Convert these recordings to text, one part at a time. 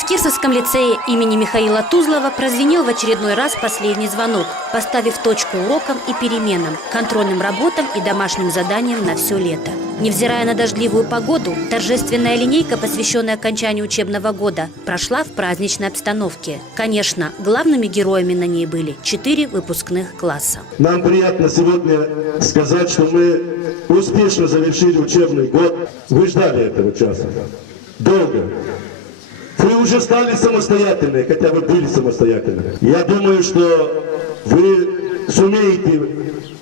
В Кирсовском лицее имени Михаила Тузлова прозвенел в очередной раз последний звонок, поставив точку урокам и переменам, контрольным работам и домашним заданиям на все лето. Невзирая на дождливую погоду, торжественная линейка, посвященная окончанию учебного года, прошла в праздничной обстановке. Конечно, главными героями на ней были 4 выпускных класса. Нам приятно сегодня сказать, что мы успешно завершили учебный год. Вы ждали этого часа. Долго. Вы уже стали самостоятельны, хотя вы были самостоятельны. Я думаю, что вы сумеете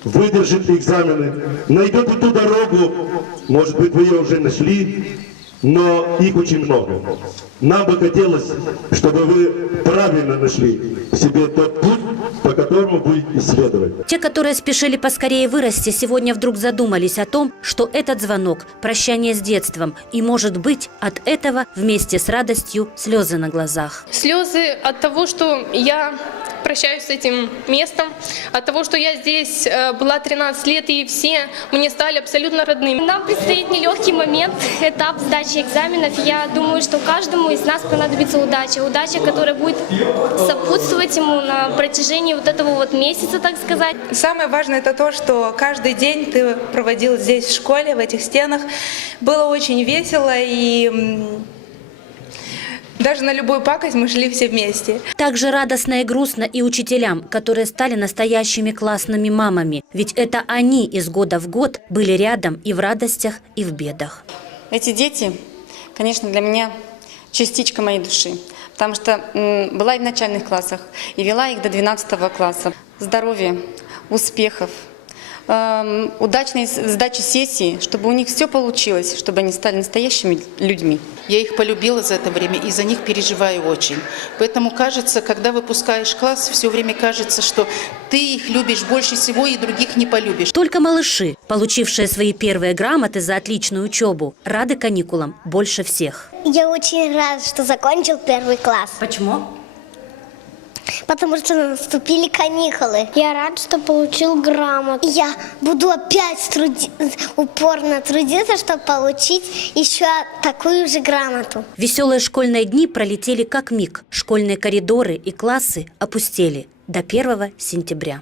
выдержать экзамены, найдете ту дорогу, может быть, вы ее уже нашли, но их очень много. Нам бы хотелось, чтобы вы правильно нашли себе тот путь, по которому будете исследовать. Те, которые спешили поскорее вырасти, сегодня вдруг задумались о том, что этот звонок – прощание с детством, и, может быть, от этого вместе с радостью слезы на глазах. Слезы от того, что я прощаюсь с этим местом, от того, что я здесь была 13 лет, и все мне стали абсолютно родными. Нам предстоит нелегкий момент, этап сдачи экзаменов. Я думаю, что каждому из нас понадобится удача. Удача, которая будет сопутствовать ему на протяжении вот этого вот месяца, так сказать. Самое важное это то, что каждый день ты проводил здесь в школе, в этих стенах. Было очень весело, и даже на любую пакость мы шли все вместе. Также радостно и грустно и учителям, которые стали настоящими классными мамами. Ведь это они из года в год были рядом и в радостях, и в бедах. Эти дети, конечно, для меня частичка моей души. Потому что была и в начальных классах, и вела их до 12 класса. Здоровья, успехов, удачной сдачи сессии, чтобы у них все получилось, чтобы они стали настоящими людьми. Я их полюбила за это время и за них переживаю очень. Поэтому кажется, когда выпускаешь класс, все время кажется, что ты их любишь больше всего и других не полюбишь. Только малыши, получившие свои первые грамоты за отличную учебу, рады каникулам больше всех. Я очень рада, что закончил 1 класс. Почему? Потому что наступили каникулы. Я рад, что получил грамоту. Я буду опять упорно трудиться, чтобы получить еще такую же грамоту. Веселые школьные дни пролетели как миг. Школьные коридоры и классы опустели до 1 сентября.